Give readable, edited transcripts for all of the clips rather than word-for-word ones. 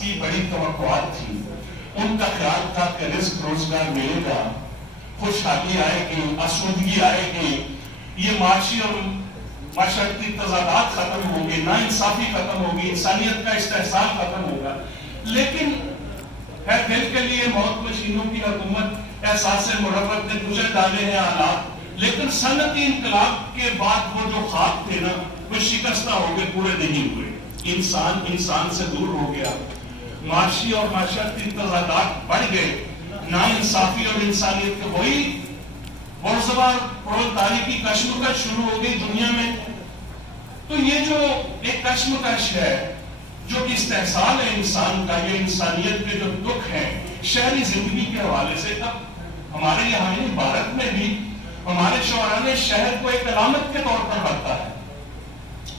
کی بڑی توقعات تھی. ان کا خیال تھا کہ رزق روزگار ملے گا, خوشحالی آئے گی, آسودگی آئے گی, یہ معاشی اور معاشرتی تضادات ختم ہوں گے, ناانصافی ختم ہوگی, انسانیت کا استحصال ختم ہوگا. لیکن ہے دل کے لیے موت مشینوں کی حکومت, احساس مرغت نے تجھے ڈالے ہیں آلات. لیکن صنعتی انقلاب کے بعد وہ جو خواب تھے نا, وہ شکستہ ہو گئے, پورے نہیں ہوئے. انسان سے دور ہو گیا, معاشی اور معاشرتی تضادات بڑھ گئے, ناانصافی اور انسانیت کے وہی برزبار پرولتاری کی کشمکش شروع ہو گئی دنیا میں. تو یہ جو ایک کشمکش ہے, جو کہ استحصال ہے انسان کا, یہ انسانیت کے جو دکھ ہیں شہری زندگی کے حوالے سے, اب ہمارے یہاں بھارت میں بھی ہمارے شعراء نے شہر کو ایک علامت کے طور پر رکھا ہے.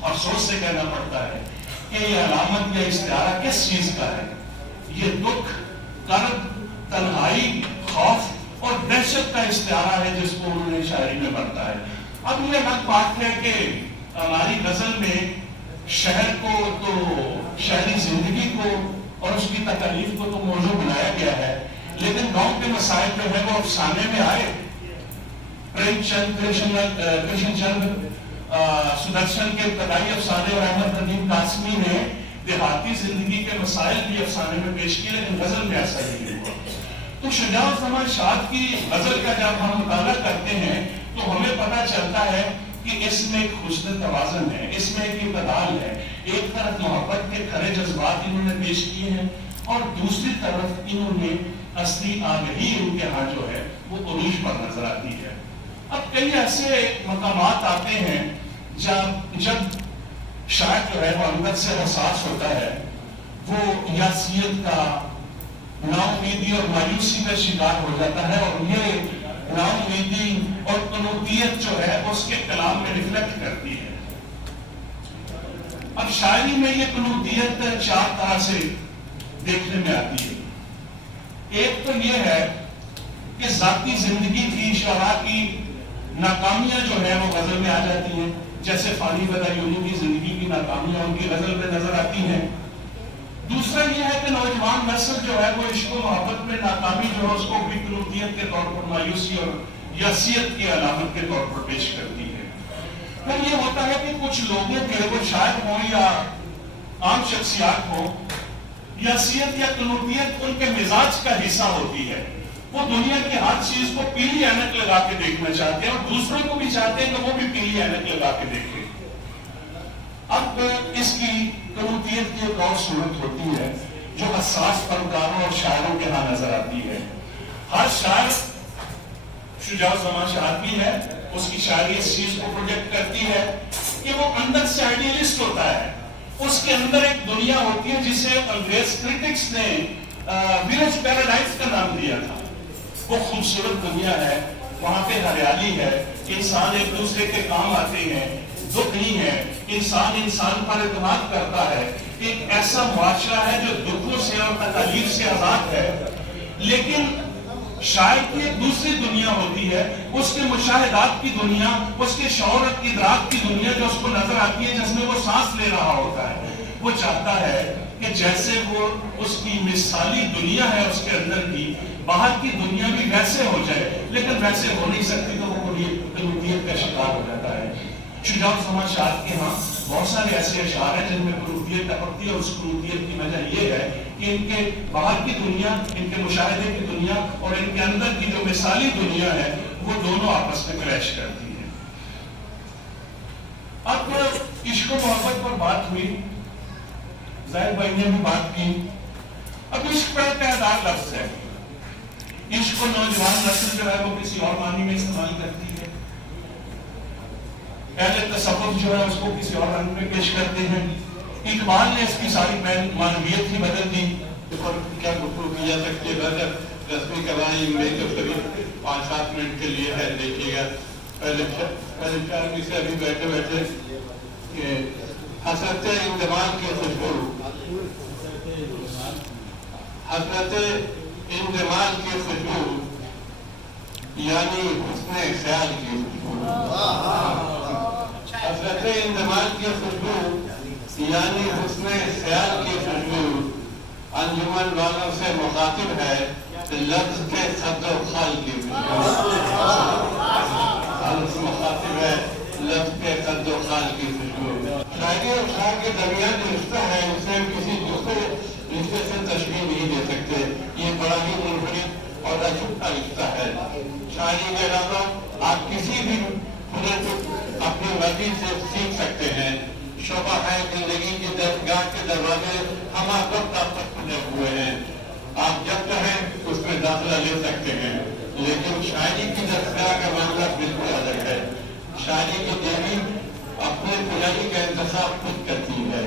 افسوس سے کہنا پڑتا ہے کہ یہ علامت یا استعارہ کس چیز کا ہے؟ یہ دکھ, کرب, تنہائی, خوف اور دہشت کا استعارہ ہے جس کو انہوں نے شاعری میں برتا ہے. اب یہ الگ بات ہے کہ ہماری غزل میں شہر کو تو شہری زندگی کو اور اس کی تکالیف کو تو موضوع بنایا گیا ہے, لیکن گاؤں کے مسائل جو ہے وہ افسانے میں آئے. پریم چند, کرشن چند سدرشن کے ابتدائی افسانے اور احمد ندیم قاسمی نے دیہاتی زندگی کے مسائل بھی افسانے میں پیش کیے, لیکن غزل میں ایسا نہیں ہوا. تو شجاع الزمان شاد کی غزل کا جب ہم مطالعہ کرتے ہیں تو ہمیں پتہ چلتا ہے کہ اس میں ایک حسن توازن ہے, اس میں ایک اعتدال ہے. ایک طرف محبت کے کھرے جذبات انہوں نے پیش کیے ہیں, اور دوسری طرف انہوں نے اصلی آگہی ان کے ہاں جو ہے وہ عروج پر نظر آتی ہے. اب کئی ایسے مقامات آتے ہیں جب شاعر جو ہے وہ اندر سے حساس ہوتا ہے, وہ یاسیت کا, نا امیدی اور مایوسی کا شکار ہو جاتا ہے, اور یہ نا امیدی اور قنوطیت جو ہے اس کے کلام میں ریفلیکٹ کرتی ہے. اب شاعری میں یہ قنوطیت چار طرح سے دیکھنے میں آتی ہے. ایک تو یہ ہے کہ ذاتی زندگی کی شعراء کی ناکامیاں جو ہے وہ غزل میں آ جاتی ہیں, جیسے فانی بدایونی کی زندگی کی ناکامیاں ان کی غزل میں نظر آتی ہیں. دوسرا یہ ہے کہ نوجوان نسل جو ہے وہ عشق و محبت میں ناکامی جو ہے اس کو بھی قنوطیت کے طور پر, مایوسی اور یاسیت کی علامت کے طور پر پیش کرتی ہے. پھر یہ ہوتا ہے کہ کچھ لوگوں کے, وہ شاعر ہوں یا عام شخصیات ہوں, یاسیت یا قنوطیت ان کے مزاج کا حصہ ہوتی ہے. وہ دنیا کی ہر چیز کو پیلی اینک لگا کے دیکھنا چاہتے ہیں, اور دوسروں کو بھی چاہتے ہیں کہ وہ بھی پیلی اینک لگا کے دیکھیں. اب اس کی قنوطیت کی ایک اور صورت ہوتی ہے جو حساس فنکاروں اور شاعروں کے ہاں نظر آتی ہے. ہر شاعر شجاع الزمان شاد بھی ہے, اس کی شاعری اس چیز کو پروجیکٹ کرتی ہے کہ وہ اندر سے آئیڈیلسٹ ہوتا ہے. اس کے اندر ایک دنیا ہوتی ہے جسے انگریز کرٹکس نے ویلج پیراڈائز کا نام دیا تھا. وہ خوبصورت دنیا ہے, وہاں پہ ہریالی ہے, انسان ایک دوسرے کے کام آتے ہیں, دکھ نہیں ہے, انسان پر اعتماد کرتا ہے. ایک ایسا معاشرہ ہے جو دکھوں سے اور تکالیف سے آزاد ہے. لیکن شاعر کی ایک دوسری دنیا ہوتی ہے, اس کے مشاہدات کی دنیا, اس کے شعور کی ادراک کی دنیا جو اس کو نظر آتی ہے, جس میں وہ سانس لے رہا ہوتا ہے. وہ چاہتا ہے کہ جیسے وہ اس کی مثالی دنیا ہے اس کے اندر کی, باہر کی دنیا بھی ویسے ہو جائے, لیکن ویسے ہو نہیں سکتی, تو وہ قنوطیت کا شکار ہو جاتا ہے. شجاع الزمان شاد کے ہاں بہت سارے ایسے اشعار ہیں جن میں قنوطیت ٹپکتی ہے, اور اس قنوطیت کی وجہ یہ ہے کہ ان کے باہر کی دنیا, ان کے مشاہدے کی دنیا اور ان کے اندر کی جو مثالی دنیا ہے وہ دونوں آپس میں کلیش کرتی ہیں. اب عشق و محبت پر بات ہوئی, زاہد بھائی نے بھی بات کی. اب عشق پر تعداد لفظ ہے, عشق کو نوجوان نسل جو ہے وہ کسی اور معنی میں استعمال کرتی ہے, اہل تصوف جو ہے اس کو کسی اور رنگ میں پیش کرتے ہیں. اقبال نے اس کی ساری معنویت ہی بدل دی. کیا گفتگو کی جا سکتی ہے, رسمی کلام میں تو قریب 5-7 منٹ کے لیے ہے, دیکھیے گا. پہلے چار سے ابھی بیٹھے بیٹھے کہ حسرت اندمان کی خوشبو, حسرت اندمان کی خوشبو یعنی حسن خیال کی خوشبو, حسرت اندمان کی خوشبو یعنی حسن خیال کی خوشبو, انجمن والوں سے مخاطب ہے لفظ کے خد و خال کی مخاطب ہے لفظ کے خد و خال کی خوشبو. شاعری اور شاعر کے درمیان جو رشتہ ہے اسے ہم کسی دوسرے رشتے سے تشبیہ نہیں دے سکتے. یہ بڑا ہی منفرد اور اچھوٹا رشتہ ہے. شاعری کے علاوہ آپ کسی بھی ہنر کو اپنی مرضی سے سیکھ سکتے ہیں. شعبہ ہے زندگی کی درگاہ کے دروازے ہمہ وقت آپ تک کھلے ہوئے ہیں. آپ جب چاہیں اس میں داخلہ لے سکتے ہیں. لیکن شاعری کی درگاہ کا معاملہ بالکل الگ ہے. شاعری کی دیوی اپنے پجاری کا انتخاب خود کرتی ہے.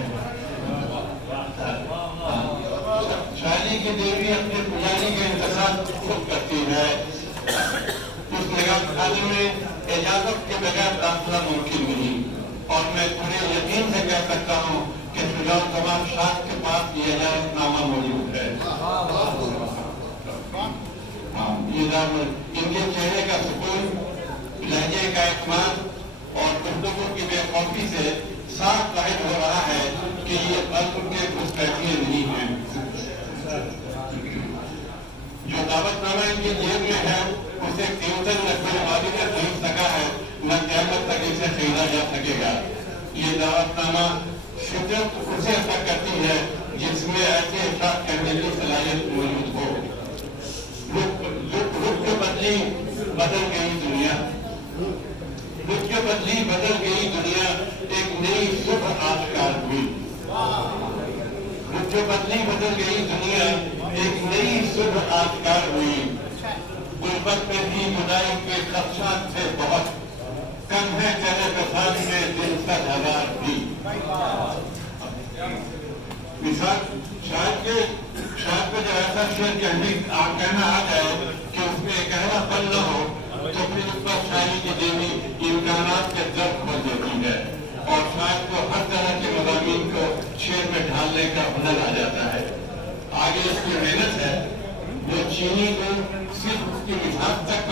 شاعری کی دیوی اپنے پجاری کا انتخاب خود کرتی ہے. اس نگاہ خانے میں اجازت کے بغیر داخلہ ممکن نہیں. اور میں پورے یقین سے کہہ سکتا ہوں کہ شجاع الکمال شاہ کے پاس یہ اجازت نامہ موجود ہے. ان کے چہرے کا سکون، لہجے کا اعتماد اور گفتگو کی بے خوفی سے صاف ظاہر ہو رہا ہے کہ یہ قلب کے گستاخیاں نہیں ہیں. جو دعوت نامہ ان کی جیب میں ہے اسے قیمتاً نہ کوئی والد خرید سکا ہے نہ قیامت تک اسے خریدا جا سکے گا. یہ دعوت نامہ فطرت اسے عطا کرتی ہے جس میں ایسے افراد کرنے کی صلاحیت موجود ہو. رخ کے بدلی بدل گئی دنیا، رخ کے بدلی بدل گئی دنیا، ایک نئی صبح آشکار ہوئی. رخ کے بدلی بدل گئی دنیا، ایک نئی صبح آشکار ہوئی. غربت میں بھی جدائی کے خدشات تھے بہت، کم ہے تیرے وفات میں دل 100,000 بھی. مثال شاید کو جب ایسا شعر کہنا آ جائے کہ اس میں ایک گہرا پل نہ ہو تو پھر اس پر شاعری کی دیوی امکانات کے در کھول دیتی ہے اور شاعر کو ہر طرح کے مضامین کو شعر میں ڈھالنے کا ہنر آ جاتا ہے. آگے اس کی محنت ہے. جو چینی کو صرف اس کی مٹھاس تک